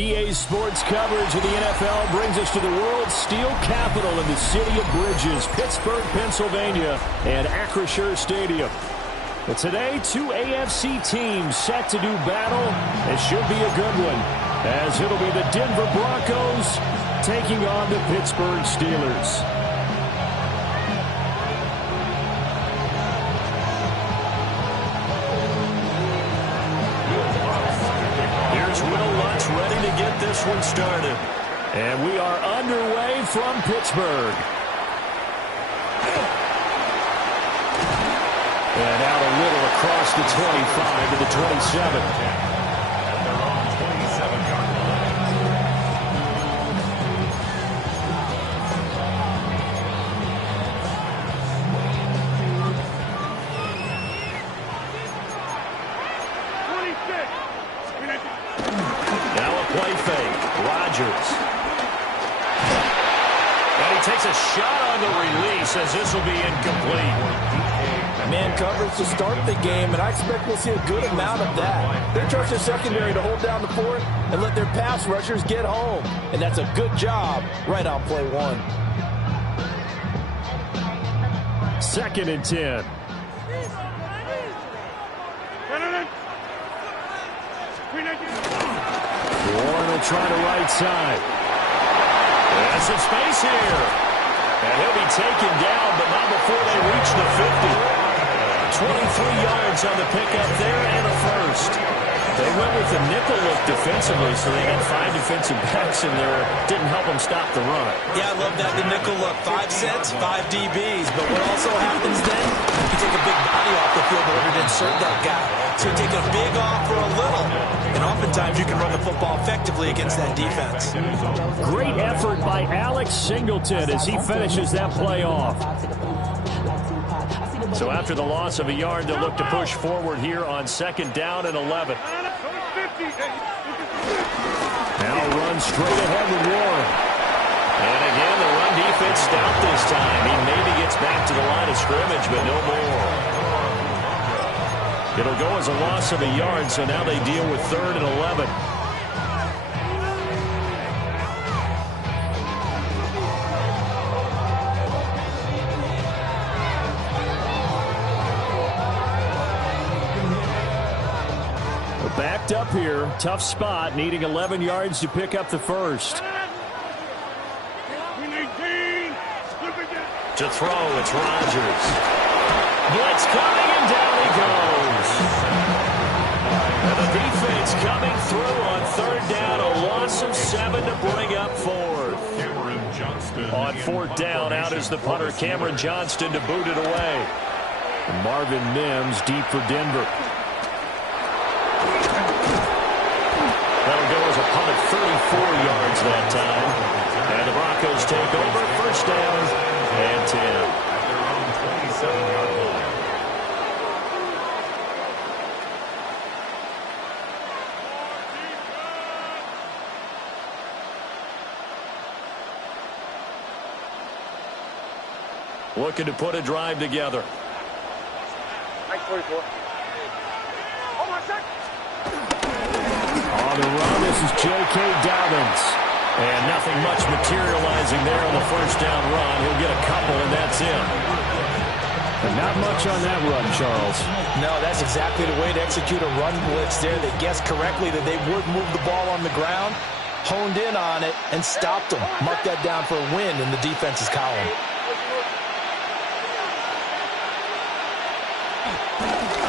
EA Sports coverage of the NFL brings us to the world's steel capital in the city of Bridges, Pittsburgh, Pennsylvania, and Acrisure Stadium. But today, two AFC teams set to do battle. It should be a good one, as it'll be the Denver Broncos taking on the Pittsburgh Steelers. Ready to get this one started. And we are underway from Pittsburgh. And out a little across the 25 to the 27. At their own 27-yard line. Play fake. Rodgers. And he takes a shot on the release as this will be incomplete. Man coverage to start the game, and I expect we'll see a good amount of that. They trust their secondary to hold down the fort and let their pass rushers get home. And that's a good job right on play one. 2nd and 10. Warren will try to right side. There's some space here. And he'll be taken down, but not before they reach the 50. 23 yards on the pickup there and a first. They went with the nickel look defensively, so they had 5 defensive backs in there. Didn't help them stop the run. Yeah, I love that, the nickel look. 5 sets, 5 DBs. But what also happens then, you take a big body off the field in order to insert that guy. So you take a big off for a little. And oftentimes you can run the football effectively against that defense. Great effort by Alex Singleton as he finishes that play off. So after the loss of a yard, they'll look to push forward here on 2nd down and 11. Now run straight ahead with Warren. And again, the run defense stout this time. He maybe gets back to the line of scrimmage, but no more. It'll go as a loss of a yard, so now they deal with 3rd and 11. Backed up here, tough spot, needing 11 yards to pick up the first. To throw, it's Rodgers. Blitz coming, and down he goes. And the defense coming through on 3rd down, a loss of 7 to bring up 4th. On 4th down, out is the punter, Cameron Johnston, to boot it away. And Marvin Mims deep for Denver. That'll go as a punt of 34 yards that time. And the Broncos take over, 1st down and 10. At their own 27-yard line. Looking to put a drive together. On the run, this is J.K. Dobbins. And nothing much materializing there on the 1st down run. He'll get a couple, and that's it. But not much on that run, Charles. No, that's exactly the way to execute a run blitz there. They guessed correctly that they would move the ball on the ground, honed in on it, and stopped them. Mark that down for a win in the defense's column.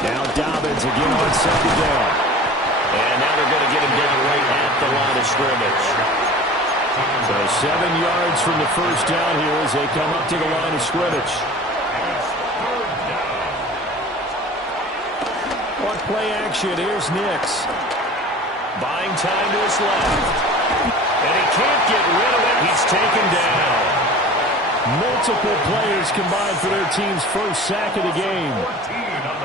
Now Dobbins again on 2nd down. And now they're going to get him down right at the line of scrimmage. So 7 yards from the 1st down here as they come up to the line of scrimmage. On play action, here's Nix. Buying time to his left. And he can't get rid of it. He's taken down. Multiple players combined for their team's first sack of the game.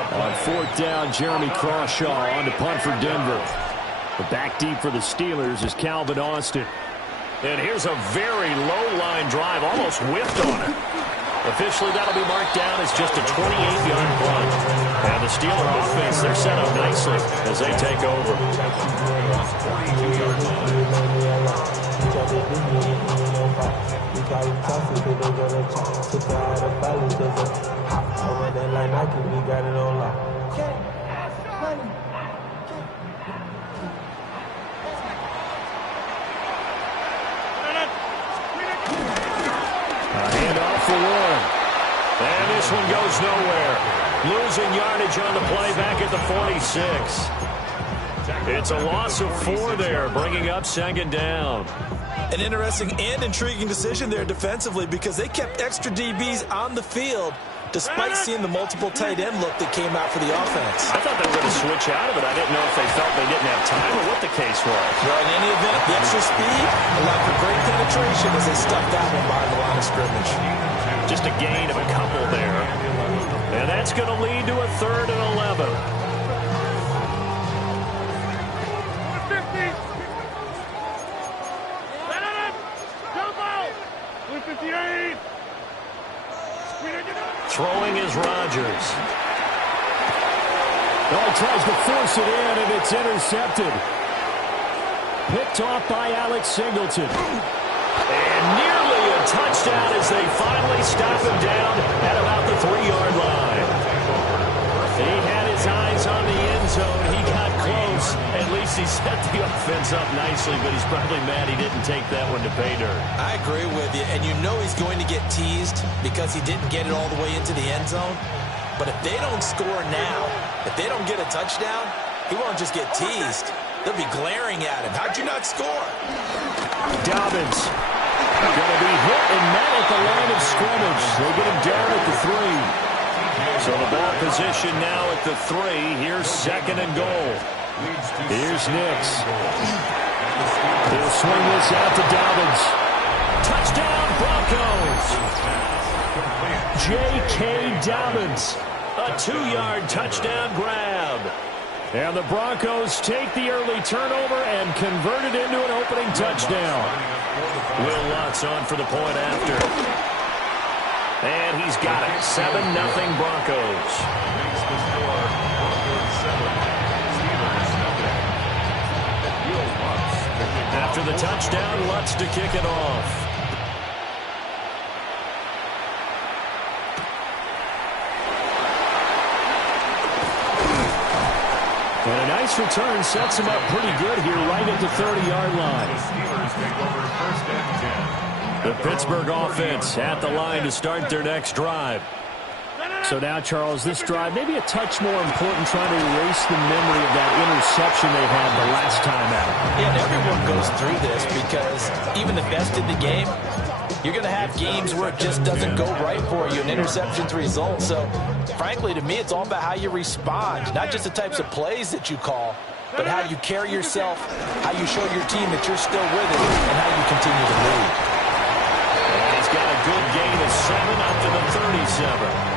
On 4th down, Jeremy Crawshaw on to punt for Denver. The back deep for the Steelers is Calvin Austin. And here's a very low line drive, almost whiffed on it. Officially, that'll be marked down as just a 28-yard punt. And the Steeler offense, they're set up nicely as they take over. 42-yard line. Handoff for Warren. And this one goes nowhere. Losing yardage on the play back at the 46. It's a loss of 4 there, bringing up second down. An interesting and intriguing decision there defensively because they kept extra DBs on the field despite seeing the multiple tight end look that came out for the offense. I thought they were going to switch out of it. I didn't know if they felt they didn't have time or what the case was. Well, in any event, the extra speed allowed for great penetration as they stuck that one behind the line of scrimmage. Just a gain of a couple there. And that's going to lead to a 3rd and 11. Throwing is Rodgers. Oh, tries to force it in, and it's intercepted. Picked off by Alex Singleton. And nearly a touchdown as they finally stop him down at about the 3-yard line. He had his eyes on the end zone. He got close. At least he set the offense up nicely, but he's probably mad he didn't take that one to pay dirt. I agree with you, and you know he's going to get teased because he didn't get it all the way into the end zone. But if they don't score now, if they don't get a touchdown, he won't just get teased. They'll be glaring at him. How'd you not score? Dobbins going to be hit and met at the line of scrimmage. They get him down at the 3. So the ball position now at the 3. Here's 2nd and goal. Here's Nix. He'll swing this out to Dobbins. Touchdown, Broncos. J.K. Dobbins. A 2-yard touchdown grab. And the Broncos take the early turnover and convert it into an opening touchdown. Will Lutz on for the point after. And he's got it. 7-0 Broncos. After the touchdown, Lutz to kick it off. And a nice return sets him up pretty good here right at the 30-yard line. The Pittsburgh offense at the line to start their next drive. So now, Charles, this drive maybe a touch more important, trying to erase the memory of that interception they had the last time out. Yeah, and everyone goes through this because even the best in the game, you're going to have games where it just doesn't go right for you and interceptions result. So, frankly, to me, it's all about how you respond, not just the types of plays that you call, but how you carry yourself, how you show your team that you're still with it, and how you continue to lead. And he's got a good gain of 7 up to the 37.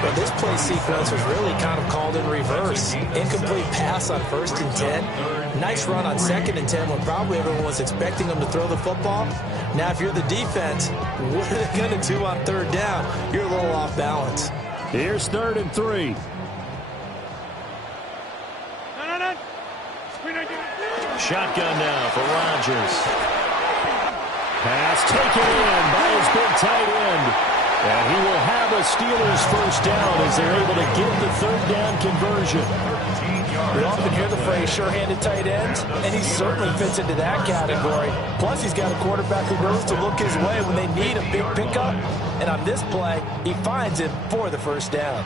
But this play sequence was really kind of called in reverse. Incomplete pass on 1st and 10. Nice run on 2nd and 10 when probably everyone was expecting them to throw the football. Now, if you're the defense, what are they going to do on 3rd down? You're a little off balance. Here's 3rd and 3. Shotgun now for Rodgers. Pass taken in by his big tight end. And he will have a Steelers first down as they're able to get the 3rd down conversion. We often hear the phrase sure-handed tight ends, and he certainly fits into that category. Plus, he's got a quarterback who knows to look his way when they need a big pickup. And on this play, he finds it for the first down.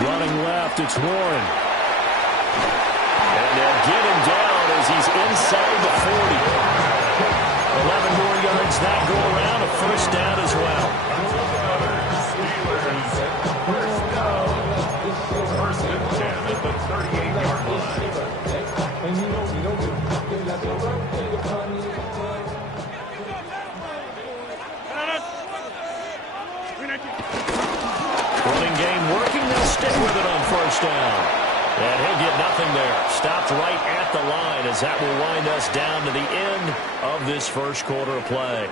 Running left, it's Warren. And they'll get him down as he's inside the 40. 11 more yards that go around, a first down as well. First and 10 at the 38-yard line. Running game working, they'll stick with it on first down. And he'll get nothing there. Stopped right at the line as that will wind us down to the end of this first quarter of play.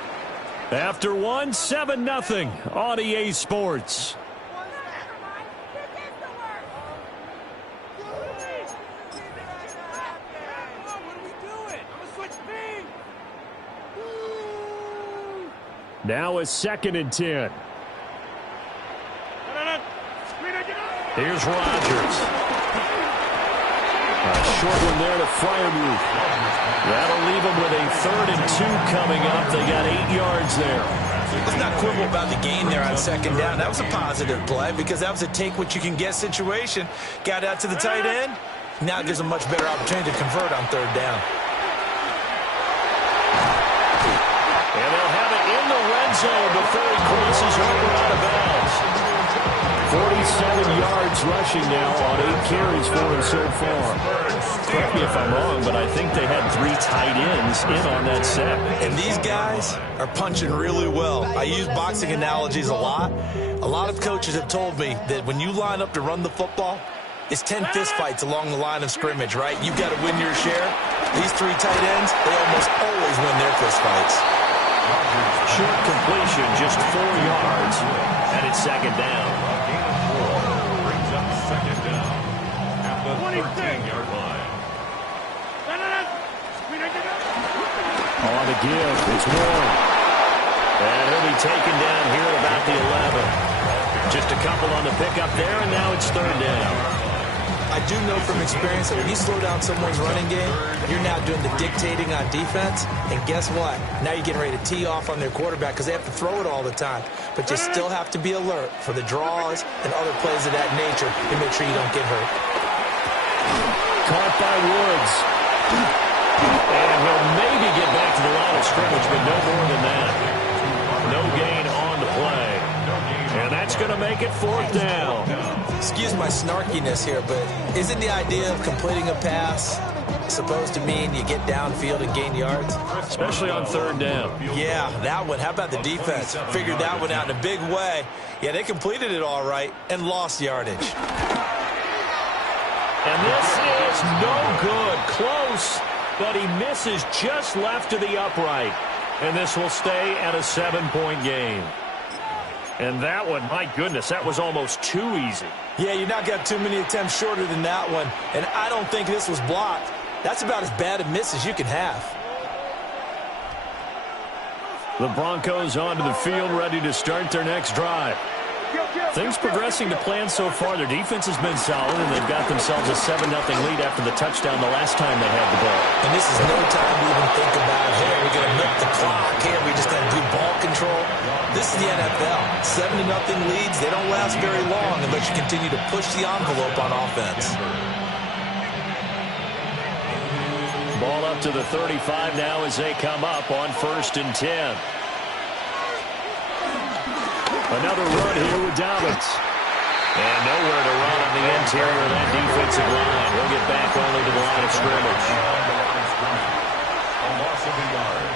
After 1, 7-0 on EA Sports. Now a 2nd and 10. Here's Rodgers. A short one there to Freiermuth. That'll leave them with a 3rd and 2 coming up. They got 8 yards there. Let's not quibble about the gain there on 2nd down. That was a positive play because that was a take-what-you-can-get situation. Got out to the tight end. Now it gives them a much better opportunity to convert on 3rd down. And they'll have it in the red zone before he crosses over out of bounds. 47 yards rushing now on 8 carries for him so far. Correct me if I'm wrong, but I think they had 3 tight ends in on that set. And these guys are punching really well. I use boxing analogies a lot. A lot of coaches have told me that when you line up to run the football, it's 10 fistfights along the line of scrimmage, right? You've got to win your share. These 3 tight ends, they almost always win their fistfights. Short completion, just 4 yards, and it's 2nd down. Brings up 2nd down at the 13-yard line. On the give, it's Warren. And he'll be taken down here at about the 11. Just a couple on the pickup there, and now it's 3rd down. I do know from experience that when you slow down someone's running game, you're now doing the dictating on defense. And guess what? Now you're getting ready to tee off on their quarterback because they have to throw it all the time. But you still have to be alert for the draws and other plays of that nature to make sure you don't get hurt. Caught by Woods. And he'll maybe get back to the line of scrimmage, but no more than that. No gain on the play. And that's going to make it 4th down. Excuse my snarkiness here, but isn't the idea of completing a pass supposed to mean you get downfield and gain yards? Especially on 3rd down. Yeah, that one. How about the defense? Figured that one out in a big way. Yeah, they completed it all right and lost yardage. And this is no good. Close, but he misses just left of the upright. And this will stay at a 7-point game. And that one, my goodness, that was almost too easy. Yeah, you're not got too many attempts shorter than that one. And I don't think this was blocked. That's about as bad a miss as you can have. The Broncos onto the field, ready to start their next drive. Things progressing to plan so far. Their defense has been solid, and they've got themselves a 7-0 lead after the touchdown the last time they had the ball. And this is no time to even think about, hey, we're going to milk the clock. Hey, we're just going to do ball control. This is the NFL. 7-0 leads, they don't last very long unless you continue to push the envelope on offense. Ball up to the 35 now as they come up on 1st and 10. Another run here with Dobbins. And nowhere to run on the interior of that defensive line. He'll get back only to the line of scrimmage. A loss of a yard.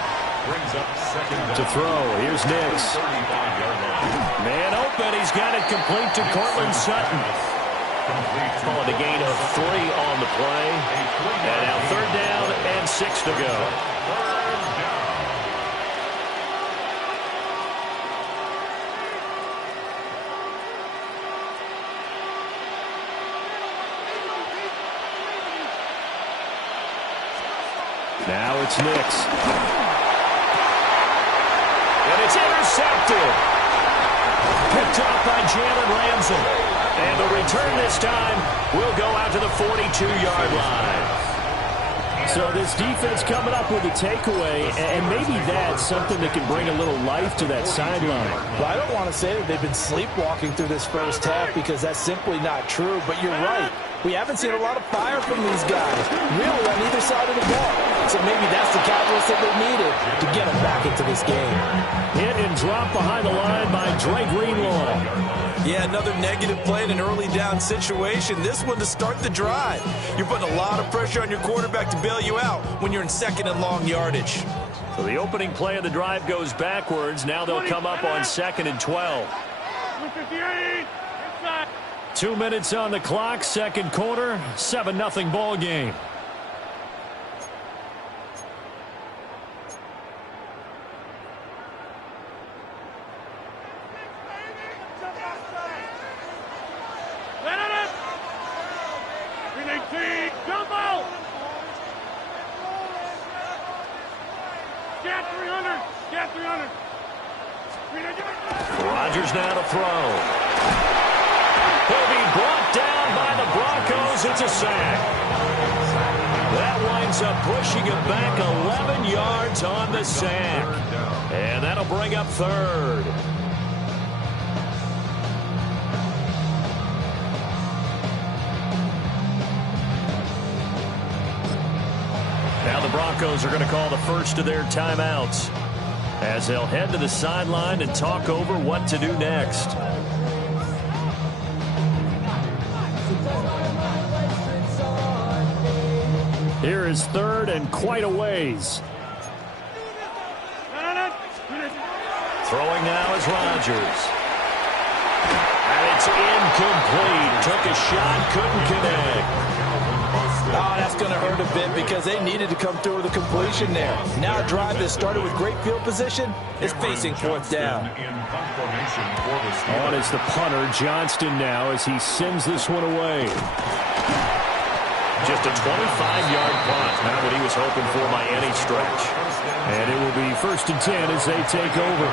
Brings up 2nd down. To throw, here's Nix. 35-yard line. Man open, he's got it complete to Cortland Sutton. Calling a gain of 3 on the play. And now 3rd down and 6 to go. Now it's Nix. And it's intercepted. Picked up by Jalen Ramsey. And the return this time will go out to the 42-yard line. So this defense coming up with a takeaway, and maybe that's something that can bring a little life to that sideline. Well, I don't want to say that they've been sleepwalking through this first half because that's simply not true, but you're right. We haven't seen a lot of fire from these guys, really, on either side of the ball. So maybe that's the catalyst that they needed to get them back into this game. Hit and drop behind the line by Dre Greenlaw. Yeah, another negative play in an early down situation. This one to start the drive. You're putting a lot of pressure on your quarterback to bail you out when you're in 2nd and long yardage. So the opening play of the drive goes backwards. Now they'll come up on 2nd and 12. 2 minutes on the clock, 2nd quarter, 7-0 ball game. Rodgers now to throw. He'll be brought down by the Broncos. It's a sack. That winds up pushing him back 11 yards on the sack. And that'll bring up third. Now the Broncos are going to call the first of their timeouts as they'll head to the sideline and talk over what to do next. Here is third and quite a ways. Throwing now is Rodgers. And it's incomplete. Took a shot, couldn't connect. Oh, that's going to hurt a bit because they needed to come through with a completion there. Now a drive that started with great field position is facing fourth down. On is the punter, Johnston now, as he sends this one away. Just a 25-yard punt. Not what he was hoping for by any stretch. And it will be 1st and 10 as they take over.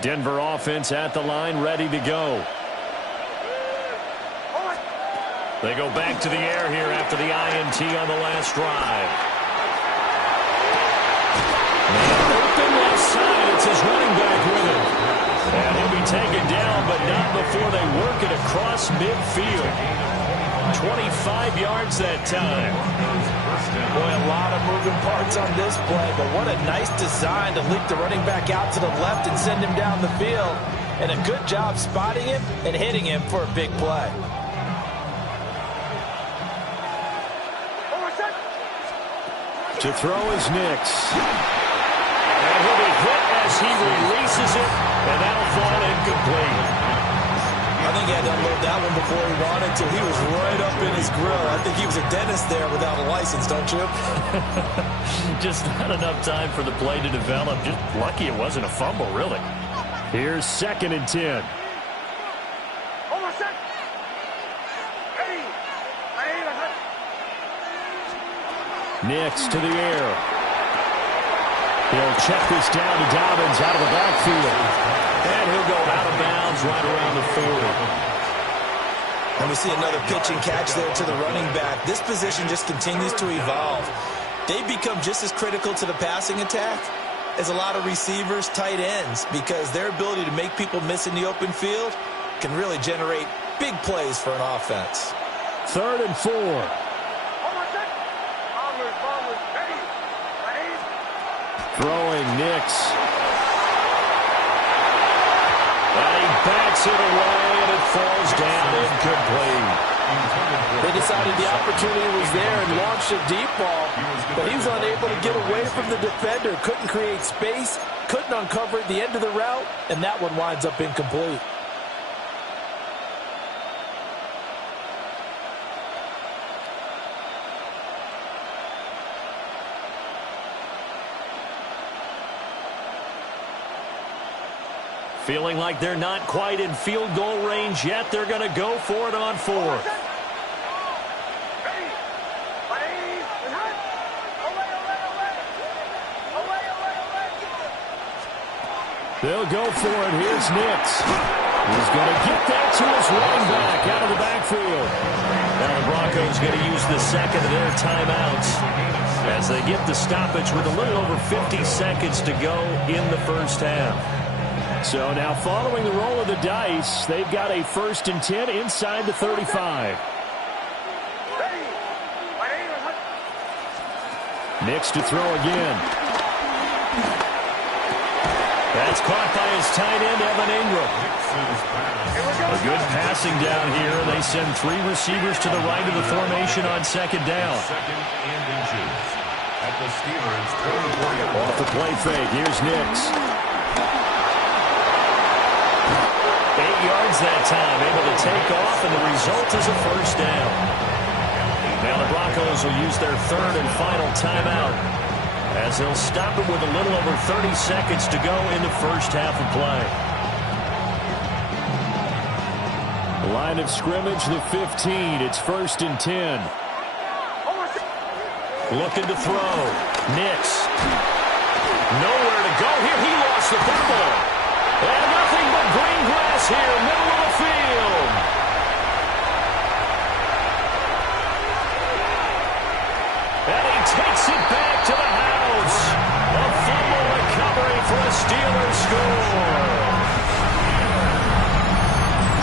Denver offense at the line, ready to go. They go back to the air here after the INT on the last drive. Open left side, it's his running back with him. And he'll be taken down, but not before they work it across midfield. 25 yards that time. Boy, a lot of moving parts on this play, but what a nice design to leak the running back out to the left and send him down the field. And a good job spotting him and hitting him for a big play. To throw is Nix. And he'll be hit as he releases it, and that'll fall incomplete. I think he had to unload that one before he wanted to. He was right up in his grill. I think he was a dentist there without a license, don't you? Just not enough time for the play to develop. Just lucky it wasn't a fumble, really. Here's 2nd and 10. Nix to the air. He'll check this down to Dobbins out of the backfield. And he'll go out of bounds right around the 40. And we see another pitch and catch there to the running back. This position just continues to evolve. They become just as critical to the passing attack as a lot of receivers, tight ends, because their ability to make people miss in the open field can really generate big plays for an offense. 3rd and 4. Throwing Nix. And he backs it away, and it falls down incomplete. They decided the opportunity was there and launched a deep ball, but he was unable to get away from the defender. Couldn't create space, couldn't uncover at the end of the route, and that one winds up incomplete. Feeling like they're not quite in field goal range yet. They're going to go for it on 4th. They'll go for it. Here's Nix. He's going to get that to his running back out of the backfield. Now the Broncos going to use the 2nd of their timeouts as they get the stoppage with a little over 50 seconds to go in the first half. So now following the roll of the dice, they've got a 1st and 10 inside the 35. Nix to throw again. That's caught by his tight end, Evan Ingram. A good passing down here, and they send 3 receivers to the right of the formation on 2nd down. Off the play fake, here's Nix. 8 yards that time, able to take off, and the result is a 1st down. Now the Broncos will use their 3rd and final timeout as they'll stop it with a little over 30 seconds to go in the first half of play. Line of scrimmage, the 15. It's 1st and 10. Looking to throw. Nix. Nowhere to go here. He lost the football. And nothing but green grass here, middle of the field. And he takes it back to the house. A fumble recovery for a Steelers score.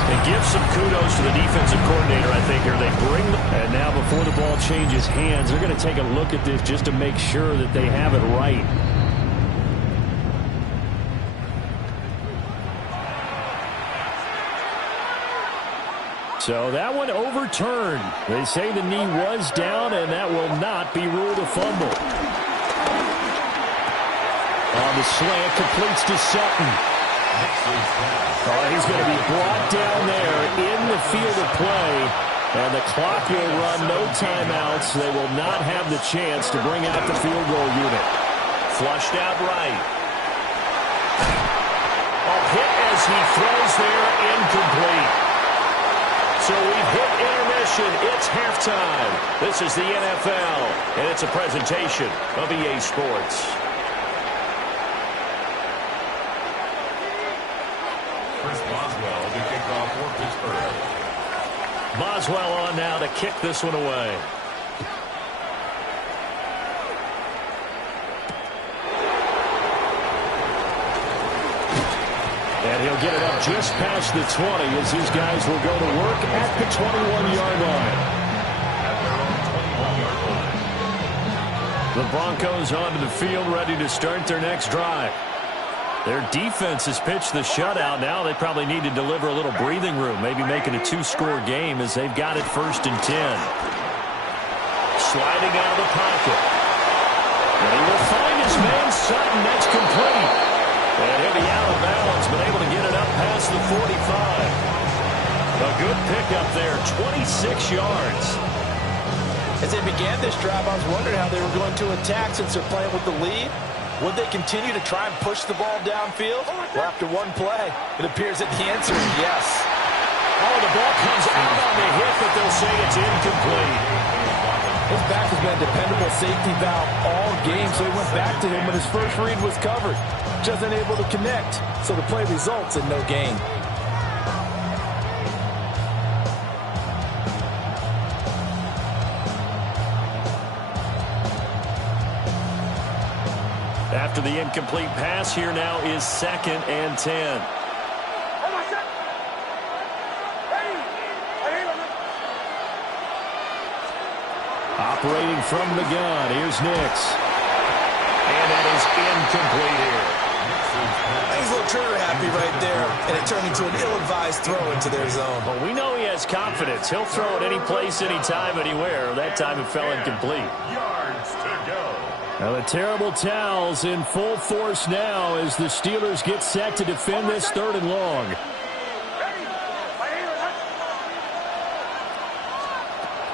They give some kudos to the defensive coordinator, I think, here. They bring them. And now before the ball changes hands, they're going to take a look at this just to make sure that they have it right. So that one overturned. They say the knee was down, and that will not be ruled a fumble. On the slant, completes to Sutton. He's going to be brought down there in the field of play, and the clock will run, no timeouts. They will not have the chance to bring out the field goal unit. Flushed out right. A hit as he throws there, incomplete. So we've hit intermission. It's halftime. This is the NFL, and it's a presentation of EA Sports. Boswell on now to kick this one away. And he'll get it up just past the 20 as these guys will go to work at the 21-yard line. The Broncos onto the field, ready to start their next drive. Their defense has pitched the shutout. Now they probably need to deliver a little breathing room, maybe make it a 2-score game as they've got it 1st and 10. Sliding out of the pocket. And he will find his man Sutton. That's complete. And he'll be out of bounds, but able to get it up past the 45. A good pickup there, 26 yards. As they began this drive, I was wondering how they were going to attack since they're playing with the lead. Would they continue to try and push the ball downfield? Well, after one play, it appears that the answer is yes. Oh, the ball comes out on the hit, but they'll say it's incomplete. His back has been a dependable safety valve all game, so he went back to him when his first read was covered. Just unable to connect, so the play results in no gain. After the incomplete pass, here now is 2nd and 10. Operating from the gun, here's Nix. And that is incomplete here. He's a little trigger happy right there, and it turned into an ill-advised throw into their zone. But we know he has confidence. He'll throw it any place, anytime, anywhere. That time it fell incomplete. Yards to go. Now the terrible towels in full force now as the Steelers get set to defend this 3rd and long.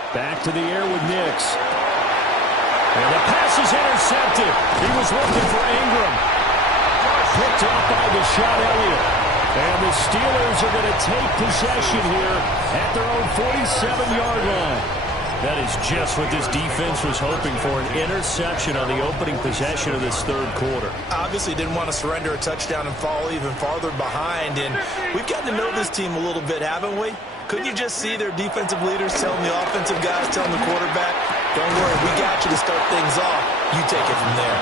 Back to the air with Nix. And the pass is intercepted. He was looking for Ingram. Picked off by Deshaun Elliott. And the Steelers are going to take possession here at their own 47-yard line. That is just what this defense was hoping for, an interception on the opening possession of this 3rd quarter. Obviously didn't want to surrender a touchdown and fall even farther behind. And we've gotten to know this team a little bit, haven't we? Couldn't you just see their defensive leaders telling the offensive guys, telling the quarterback, don't worry, we got you to start things off. You take it from there.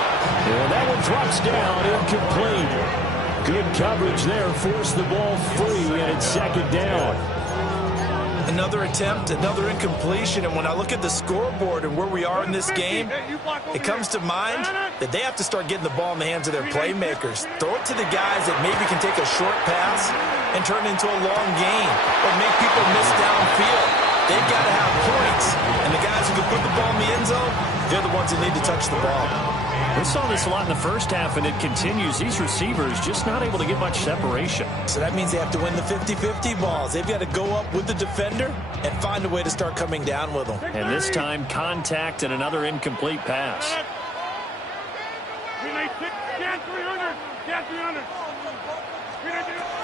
And that one drops down, incomplete. Good coverage there, forced the ball free, and it's 2nd down. Another attempt, another incompletion, and when I look at the scoreboard and where we are in this game, it comes to mind that they have to start getting the ball in the hands of their playmakers. Throw it to the guys that maybe can take a short pass and turn it into a long gain or make people miss downfield. They've got to have points, and the guys who can put the ball in the end zone, they're the ones that need to touch the ball. We saw this a lot in the first half, and it continues. These receivers just not able to get much separation. So that means they have to win the 50-50 balls. They've got to go up with the defender and find a way to start coming down with them. And this time, contact and another incomplete pass.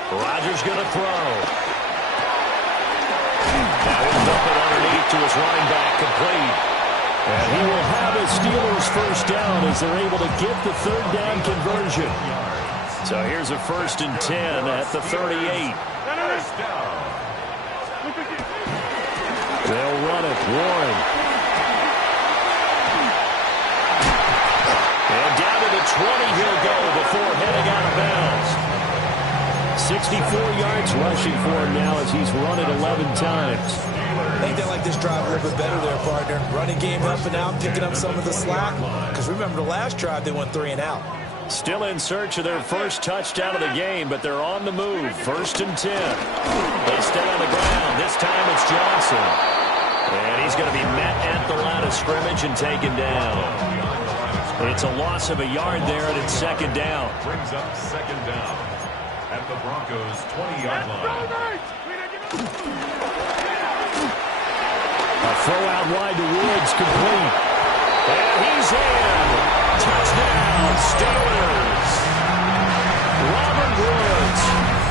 Rodgers going to throw. Now he'll dump it underneath to his running back, complete. And he will have a Steelers first down as they're able to get the third down conversion. So here's a 1st and 10 at the 38. They'll run it. Warren. And down to the 20 he'll go before heading out of bounds. 64 yards rushing for him now as he's run it 11 times. I think they like this drive a little bit better there, partner. Running game helping out, picking up some of the slack. Because remember, the last drive they went 3 and out. Still in search of their first touchdown of the game, but they're on the move. 1st and 10. They stay on the ground. This time it's Johnson. And he's going to be met at the line of scrimmage and taken down. It's a loss of a yard there, and it's 2nd down. Brings up 2nd down at the Broncos' 20-yard line. A throw out wide to Woods, complete. And he's in. Touchdown, Steelers. Robert Woods,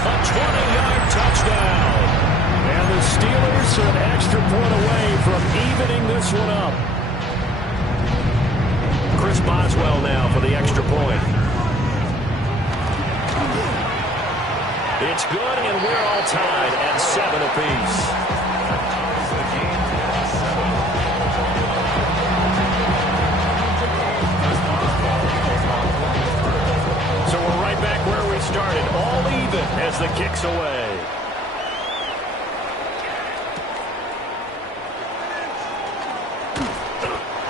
a 20-yard touchdown. And the Steelers are an extra point away from evening this one up. Chris Boswell now for the extra point. It's good, and we're all tied at 7 apiece. So we're right back where we started, all even as the kick's away.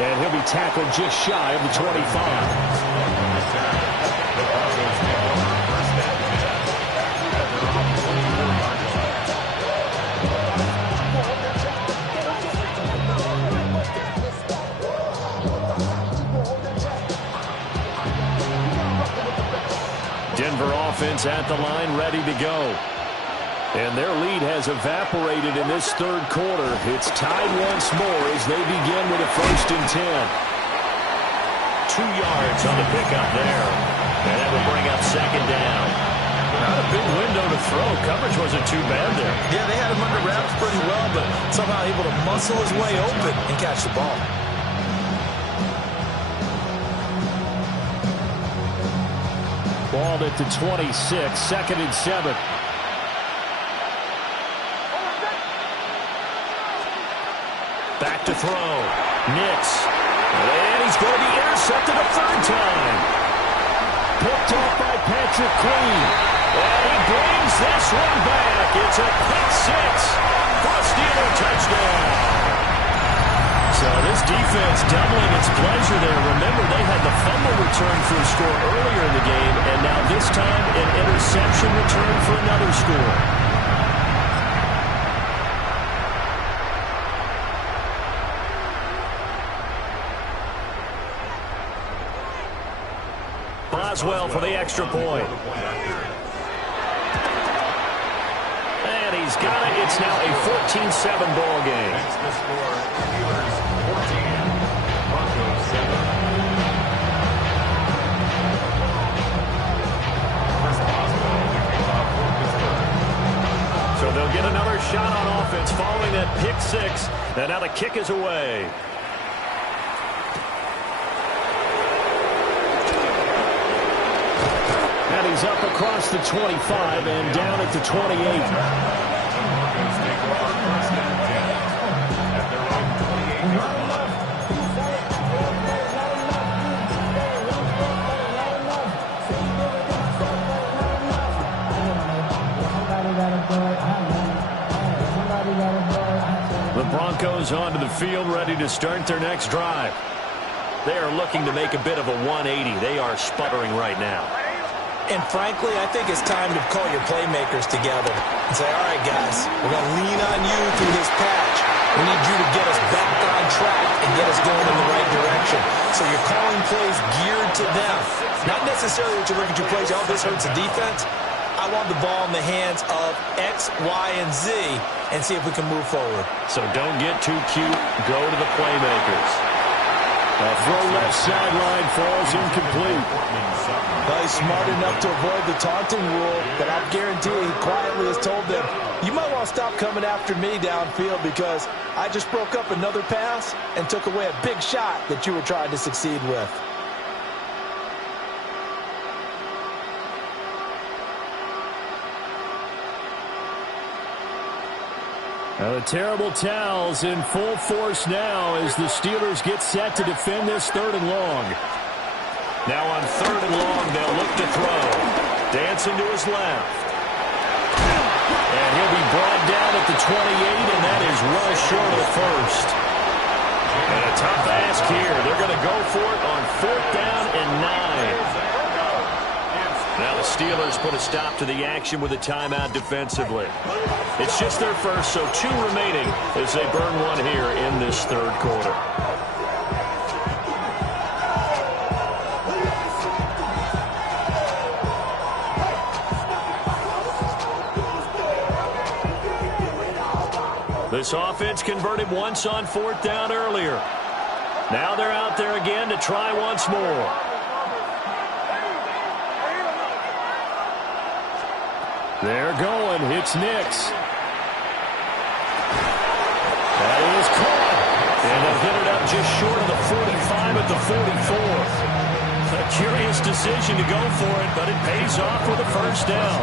And he'll be tackled just shy of the 25. Denver offense at the line, ready to go. And their lead has evaporated in this 3rd quarter. It's tied once more as they begin with a 1st and 10. 2 yards on the pickup there. And that will bring up 2nd down. Not a big window to throw. Coverage wasn't too bad there. Yeah, they had him under wraps pretty well, but somehow able to muscle his way open and catch the ball. Ball at the 26, 2nd and 7. Back to throw. Nix. And he's going to be intercepted a 3rd time. Picked off by Patrick Queen. And he brings this one back. It's a pick 6 for a Steeler touchdown. So this defense doubling its pleasure there. Remember, they had the fumble return for a score earlier in the game, and now this time an interception return for another score. Boswell for the extra point. And he's got it. It's now a 14-7 ball game. That's the score. Steelers 14, Broncos 7. Chris Boswell kicking off for Pittsburgh. So they'll get another shot on offense following that pick 6. And now the kick is away. And he's up across the 25 and down at the 28. The Broncos onto the field, ready to start their next drive. They are looking to make a bit of a 180. They are sputtering right now. And frankly, I think it's time to call your playmakers together and say, all right, guys, we're going to lean on you through this patch. We need you to get us back on track and get us going in the right direction. So you're calling plays geared to them. Not necessarily what you're looking to plays, oh, this hurts the defense. I want the ball in the hands of X, Y, and Z and see if we can move forward. So don't get too cute. Go to the playmakers. A throw left sideline falls incomplete. Well, he's smart enough to avoid the taunting rule, but I guarantee he quietly has told them, you might want to stop coming after me downfield because I just broke up another pass and took away a big shot that you were trying to succeed with. Now the terrible towels in full force now as the Steelers get set to defend this 3rd and long. Now on 3rd and long, they'll look to throw. Dancing to his left. And he'll be brought down at the 28, and that is well short of the first. And a tough ask here. They're going to go for it on 4th down and 9. Now the Steelers put a stop to the action with a timeout defensively. It's just their first, so 2 remaining as they burn one here in this 3rd quarter. This offense converted once on 4th down earlier. Now they're out there again to try once more. They're going. It's Nix. That is caught. And they'll hit it up just short of the 45 at the 44. A curious decision to go for it, but it pays off with a first down.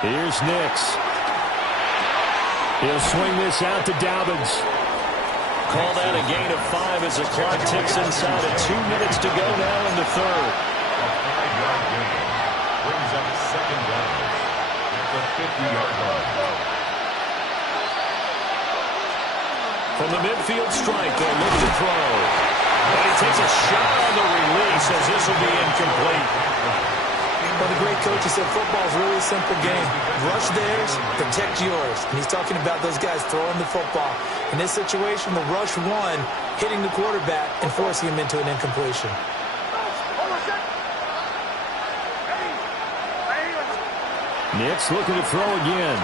Here's Nix. He'll swing this out to Dobbins. Call that a gain of 5 as the clock ticks inside of 2 minutes to go now in the 3rd. A 5-yard gain brings up 2nd down at the 50-yard line. From the midfield strike, they'll look to throw. But he takes a shot on the release as this will be incomplete. Well, the great coach said football is really a simple game. Rush theirs, protect yours. And he's talking about those guys throwing the football. In this situation, the rush one, hitting the quarterback and forcing him into an incompletion. Nix looking to throw again.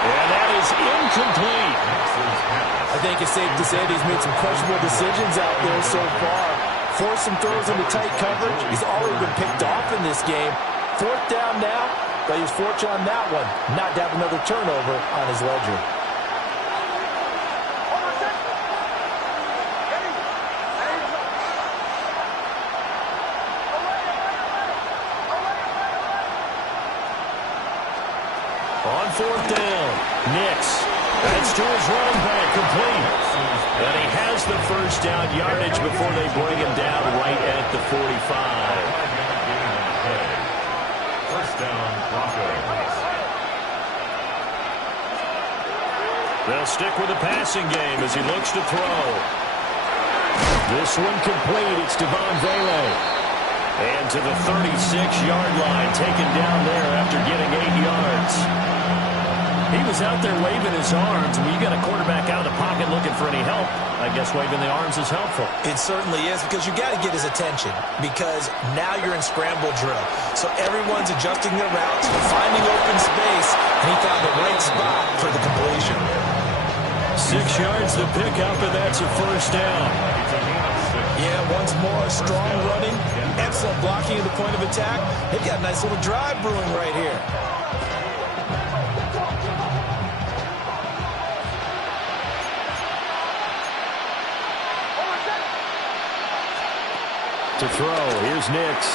And that is incomplete. I think it's safe to say that he's made some questionable decisions out there so far. Forced some throws into tight coverage. He's already been picked off in this game. 4th down now, but he's fortunate on that one not to have another turnover on his ledger. On 4th down, Nix. That's to his running back, complete. And he has the first down yardage before they bring him down right at the 45. First down, Broncos. They'll stick with the passing game as he looks to throw. This one complete. It's Devon Vele. And to the 36-yard line, taken down there after getting 8 yards. He was out there waving his arms. When you got a quarterback out of the pocket looking for any help, I guess waving the arms is helpful. It certainly is, because you got to get his attention, because now you're in scramble drill. So everyone's adjusting their routes, finding open space, and he found the right spot for the completion. 6 yards to pick up, and that's a first down. Yeah, once more, strong running, excellent blocking at the point of attack. They've got a nice little drive brewing right here. To throw, here's Nix.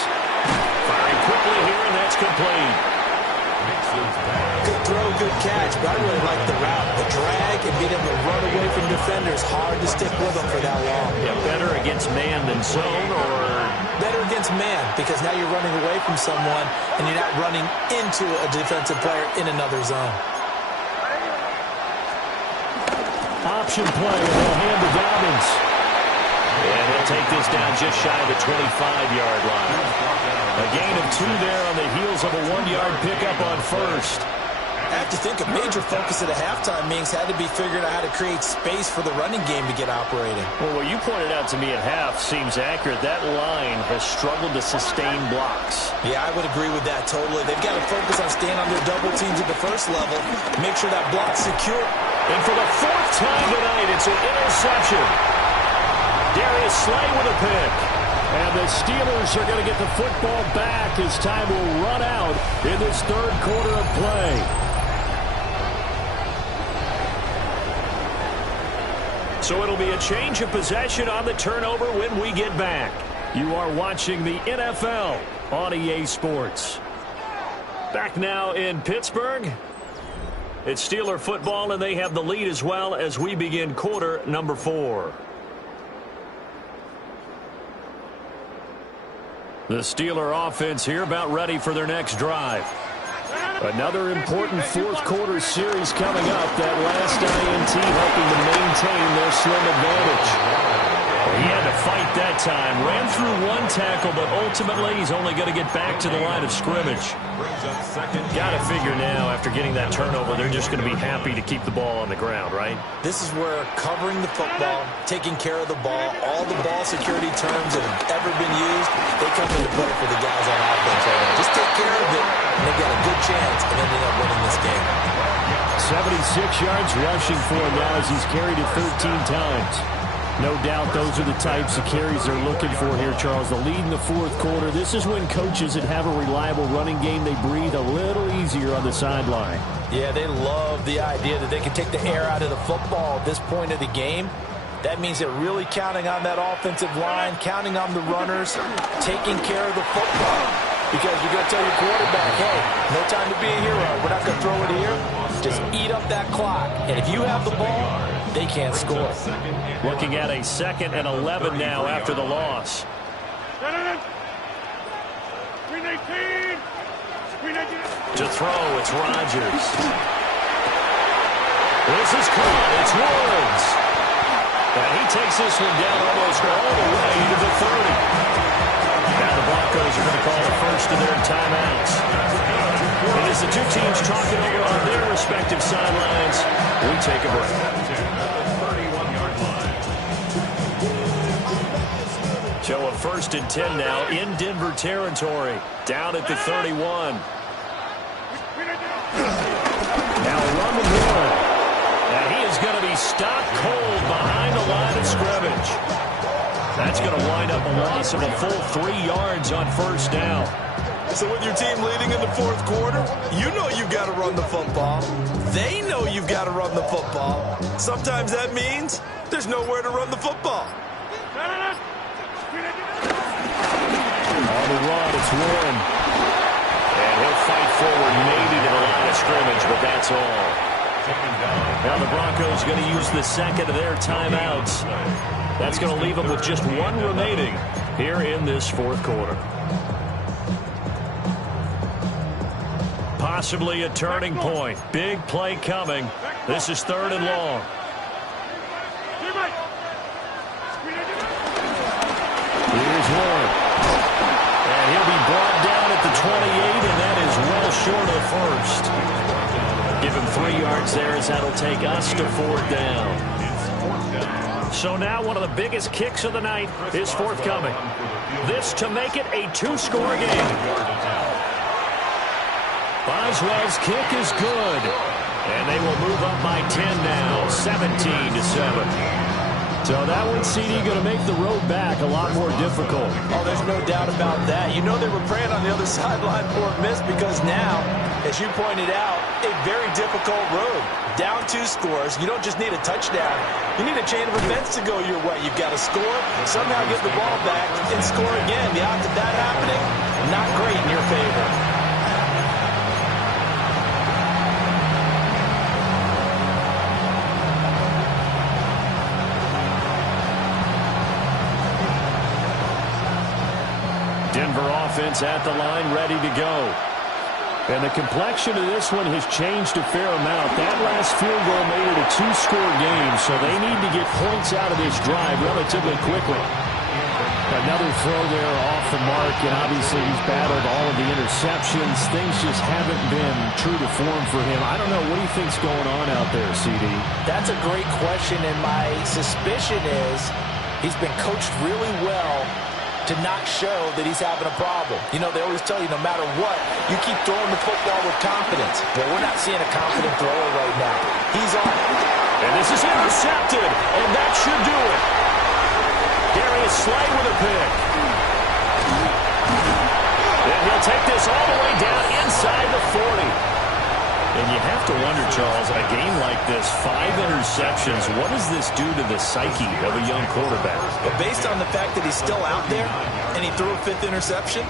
Firing quickly here, and that's complete. Good throw, good catch, but I really like the route. The drag and being able to run away from defenders, hard to stick with them for that long. Yeah, better against man than zone, or? Better against man, because now you're running away from someone, and you're not running into a defensive player in another zone. Option play, and they'll hand to Dobbins. And he'll take this down just shy of the 25-yard line. A gain of 2 there on the heels of a 1-yard pickup on first. I have to think a major focus at a halftime means had to be figuring out how to create space for the running game to get operating. Well, what you pointed out to me at half seems accurate. That line has struggled to sustain blocks. Yeah, I would agree with that totally. They've got to focus on staying on their double teams at the first level, make sure that block's secure. And for the fourth time tonight, it's an interception. Darius Slay with a pick. And the Steelers are going to get the football back as time will run out in this third quarter of play. So it'll be a change of possession on the turnover when we get back. You are watching the NFL on EA Sports. Back now in Pittsburgh. It's Steeler football, and they have the lead as well as we begin quarter number 4. The Steeler offense here about ready for their next drive. Another important fourth quarter series coming up. That last INT helping to maintain their slim advantage. He had to fight that time. Ran through one tackle, but ultimately he's only going to get back to the line of scrimmage. Got to figure now, after getting that turnover, they're just going to be happy to keep the ball on the ground, right? This is where covering the football, taking care of the ball, all the ball security terms that have ever been used, they come into play for the guys on offense right now. Just take care of it, and they've got a good chance of ending up winning this game. 76 yards rushing for him now as he's carried it 13 times. No doubt those are the types of carries they're looking for here, Charles. The lead in the fourth quarter. This is when coaches that have a reliable running game, they breathe a little easier on the sideline. Yeah, they love the idea that they can take the air out of the football at this point of the game. That means they're really counting on that offensive line, counting on the runners, taking care of the football. Because you're going to tell your quarterback, hey, no time to be a hero. We're not going to throw it here. Just eat up that clock. And if you have the ball, they can't score. Looking at a 2nd and 11 now after the loss. To throw, it's Rodgers. This is caught. It's Woods. And he takes this one down almost all the way to the 30. Now the Broncos are going to call the first of their timeouts. And as the two teams talking over on their respective sidelines, we take a break. So a 1st and 10 now in Denver territory. Down at the 31. Now run and one. And he is going to be stopped cold behind the line of scrimmage. That's going to wind up a loss of a full 3 yards on 1st down. So with your team leading in the fourth quarter, you know you've got to run the football. They know you've got to run the football. Sometimes that means there's nowhere to run the football. On the run, it's Warren. And he'll fight forward maybe to the line of scrimmage, but that's all. Now the Broncos are going to use the 2nd of their timeouts. That's going to leave them with just 1 remaining here in this fourth quarter. Possibly a turning point. Big play coming. This is 3rd and long. Here's Warren. And he'll be brought down at the 28, and that is well short of 1st. Give him 3 yards there as that'll take us to 4th down. So now one of the biggest kicks of the night is forthcoming. This to make it a 2-score game. Boswell's kick is good. And they will move up by 10 now, 17-7. So that one, CD, going to make the road back a lot more difficult. Oh, there's no doubt about that. You know they were praying on the other sideline for a miss because now, as you pointed out, a very difficult road. Down 2 scores. You don't just need a touchdown. You need a chain of events to go your way. You've got to score, somehow get the ball back, and score again. The odds of that happening, not great in your favor. Denver offense at the line, ready to go. And the complexion of this one has changed a fair amount. That last field goal made it a 2-score game, so they need to get points out of this drive relatively quickly. Another throw there off the mark, and obviously he's battled all of the interceptions. Things just haven't been true to form for him. I don't know. What do you think's going on out there, CD? That's a great question, and my suspicion is he's been coached really well to not show that he's having a problem. You know, they always tell you no matter what, you keep throwing the football with confidence. Well, we're not seeing a confident thrower right now. He's on. And this is intercepted, and that should do it. Darius Slay with a pick. And he'll take this all the way down inside the 40. And you have to wonder, Charles, in a game like this, 5 interceptions, what does this do to the psyche of a young quarterback? But based on the fact that he's still out there and he threw a 5th interception,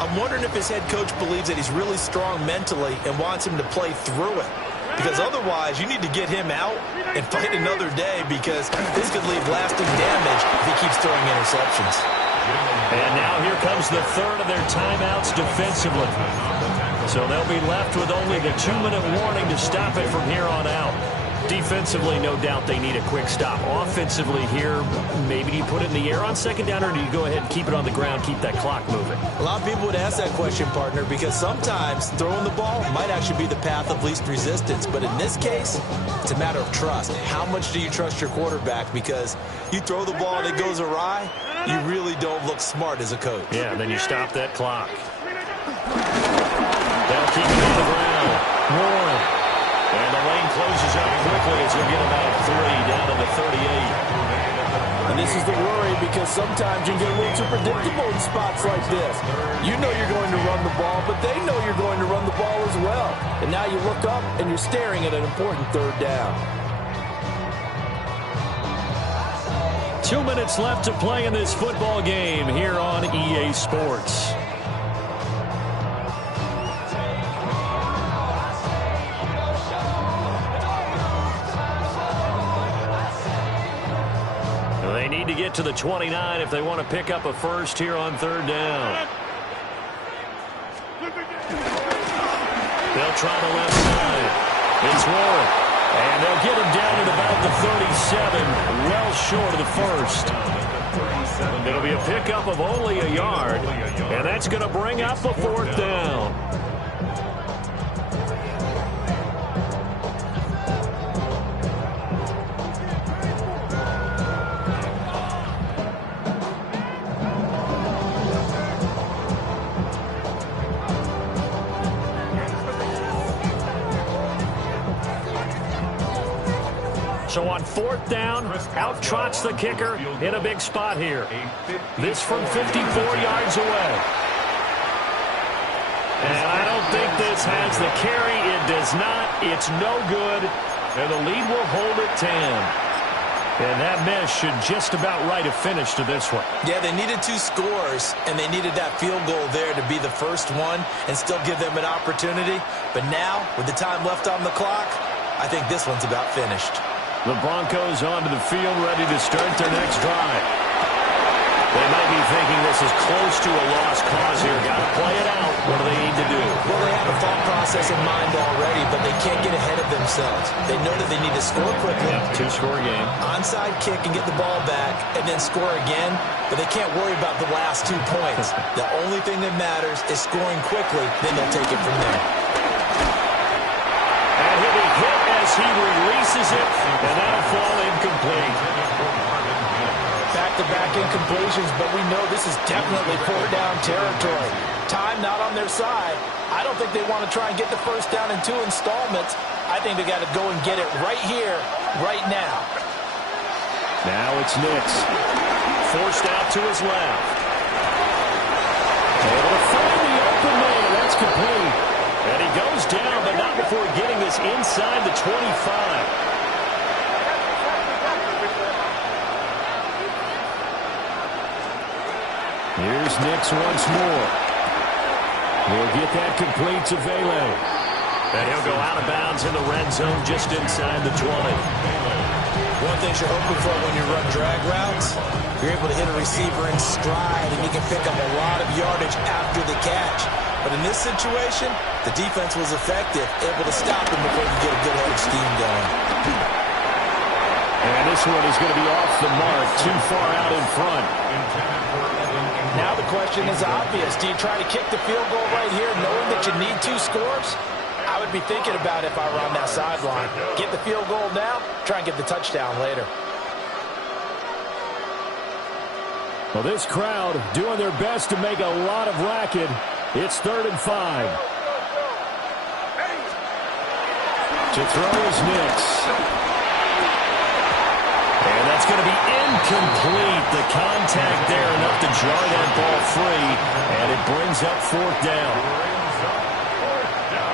I'm wondering if his head coach believes that he's really strong mentally and wants him to play through it. Because otherwise, you need to get him out and fight another day, because this could leave lasting damage if he keeps throwing interceptions. And now here comes the third of their timeouts defensively. So they'll be left with only the 2-minute warning to stop it from here on out. Defensively, no doubt they need a quick stop. Offensively here, maybe do you put it in the air on second down, or do you go ahead and keep it on the ground, keep that clock moving? A lot of people would ask that question, partner, because sometimes throwing the ball might actually be the path of least resistance. But in this case, it's a matter of trust. How much do you trust your quarterback? Because you throw the ball and it goes awry, you really don't look smart as a coach. Yeah, then you stop that clock. They'll keep it on the ground. Warren. And the lane closes up quickly as he'll get about 3 down to the 38. And this is the worry, because sometimes you get a little too predictable in spots like this. You know you're going to run the ball, but they know you're going to run the ball as well. And now you look up and you're staring at an important 3rd down. 2 minutes left to play in this football game here on EA Sports. They need to get to the 29 if they want to pick up a first here on 3rd down. They'll try the left side. It's Warren. And they'll get him down at about the 37, well short of the first. It'll be a pickup of only a yard, and that's going to bring up a 4th down. So on 4th down, out trots the kicker in a big spot here. This from 54 yards away. And I don't think this has the carry. It does not. It's no good. And the lead will hold at 10. And that miss should just about write a finish to this one. Yeah, they needed 2 scores, and they needed that field goal there to be the first one and still give them an opportunity. But now, with the time left on the clock, I think this one's about finished. The Broncos onto the field, ready to start their next drive. They might be thinking this is close to a lost cause here. Got to play it out. What do they need to do? Well, they have a thought process in mind already, but they can't get ahead of themselves. They know that they need to score quickly. Yeah, 2-score game. Onside kick and get the ball back, and then score again. But they can't worry about the last 2 points. The only thing that matters is scoring quickly. Then they'll take it from there. And he'll be hit as he releases it, and that'll fall incomplete. Back-to-back incompletions, but we know this is definitely 4th down territory. Time not on their side. I don't think they want to try and get the first down in 2 installments. I think they got to go and get it right here, right now. Now it's Nix. Forced out to his left. Able to find the open man. That's complete. And he goes down, but not before getting this inside the 25. Here's Nix once more. He'll get that complete to Vele. And he'll go out of bounds in the red zone just inside the 20. One thing you're hoping for when you run drag routes, you're able to hit a receiver in stride, and you can pick up a lot of yardage after the catch. But in this situation, the defense was effective, able to stop him before you get a good head of steam going. And And this one is going to be off the mark, too far out in front. Now the question is obvious. Do you try to kick the field goal right here knowing that you need 2 scores? I would be thinking about it if I were on that sideline. Get the field goal now, try and get the touchdown later. Well, this crowd doing their best to make a lot of racket. It's 3rd and 5. To throw is Nix. And that's going to be incomplete. The contact there enough to jar that ball free. And it brings up 4th down.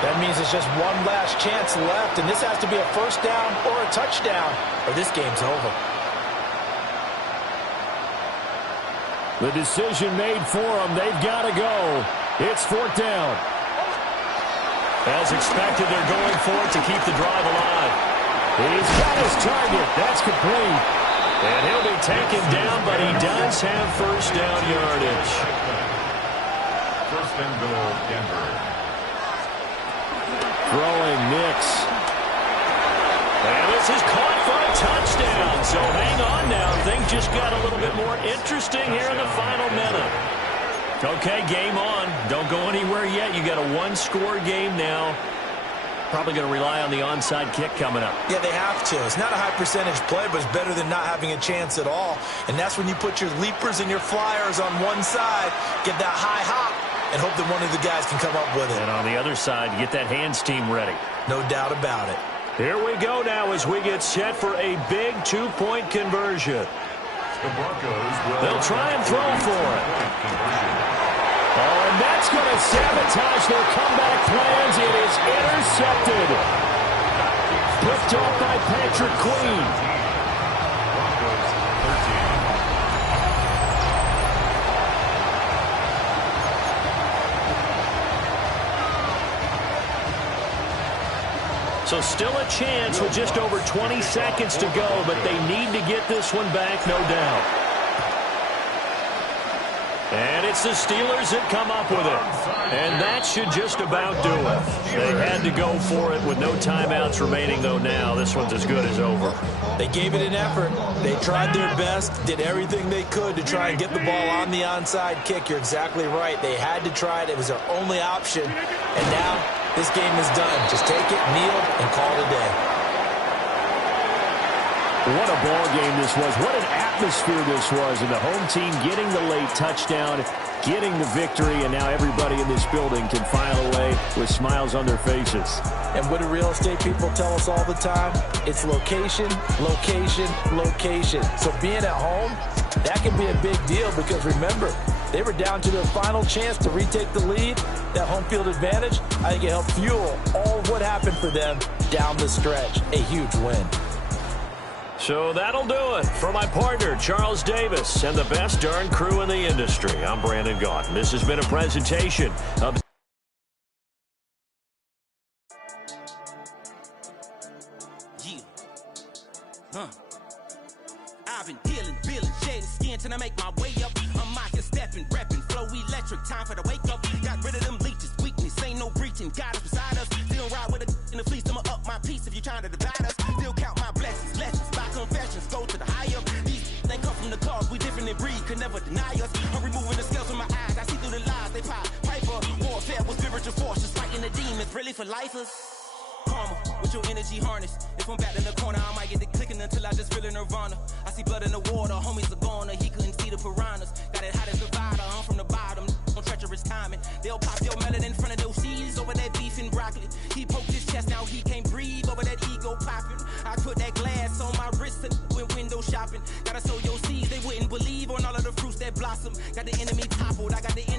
That means it's just one last chance left. And this has to be a 1st down or a touchdown, or this game's over. The decision made for them. They've got to go. It's 4th down. As expected, they're going for it to keep the drive alive. He's got his target. That's complete. And he'll be taken down, but he does have 1st down yardage. 1st and goal, Denver. Throwing Nix. And this is caught for a touchdown. So hang on now. Things just got a little bit more interesting here in the final minute. Okay, game on. Don't go anywhere yet. You got a 1-score game now. Probably going to rely on the onside kick coming up. Yeah, they have to. It's not a high percentage play, but it's better than not having a chance at all. And that's when you put your leapers and your flyers on one side, get that high hop, and hope that one of the guys can come up with it. And on the other side, get that hands team ready. No doubt about it. Here we go now as we get set for a big 2-point conversion. The Broncos will... They'll try and throw for it. Oh, and that's going to sabotage their comeback plans. It is intercepted. Picked off by Patrick Queen. Broncos 13. So still a chance with just over 20 seconds to go, but they need to get this one back, no doubt. And it's the Steelers that come up with it. And that should just about do it. They had to go for it with no timeouts remaining, though now this one's as good as over. They gave it an effort. They tried their best, did everything they could to try and get the ball on the onside kick. You're exactly right. They had to try it. It was their only option. And now this game is done. Just take it, kneel, and call it a day. What a ball game this was. What an atmosphere this was. And the home team getting the late touchdown, getting the victory, and now everybody in this building can file away with smiles on their faces. And what do real estate people tell us all the time? It's location, location, location. So being at home, that can be a big deal because remember, they were down to their final chance to retake the lead. That home field advantage, I think it helped fuel all of what happened for them down the stretch. A huge win. So that'll do it. For my partner, Charles Davis, and the best darn crew in the industry, I'm Brandon Gaudin. This has been a presentation of... I've been dealing, shedding skin till I make my way up. I'm out here stepping, repping, flow electric, time for the wake up. Got rid of them leeches, weakness, ain't no breaching. God is beside us, still ride with a in the fleece. I'ma up my piece if you trying to divide us. Still count my blessings, lessons, by confessions, go to the higher. These they come from the cause, we different in breed, could never deny us. I'm removing the scales from my eyes, I see through the lies they pop. Piper, warfare with spiritual forces, fighting the demons, really for lifers. Karma, with your energy harness. If I'm back in the corner, I might get it clicking until I just feel a nirvana. I see blood in the water, homies are gone, he couldn't see the piranhas. Got it hot as Nevada, I'm from the bottom, on treacherous timing. They'll pop your melon in front of those seeds over that beef and broccoli. He poked his chest, now he can't breathe over that ego popping. I put that glass on my wrist and went window shopping. Gotta sow your seeds, they wouldn't believe on all of the fruits that blossom. Got the enemy toppled, I got the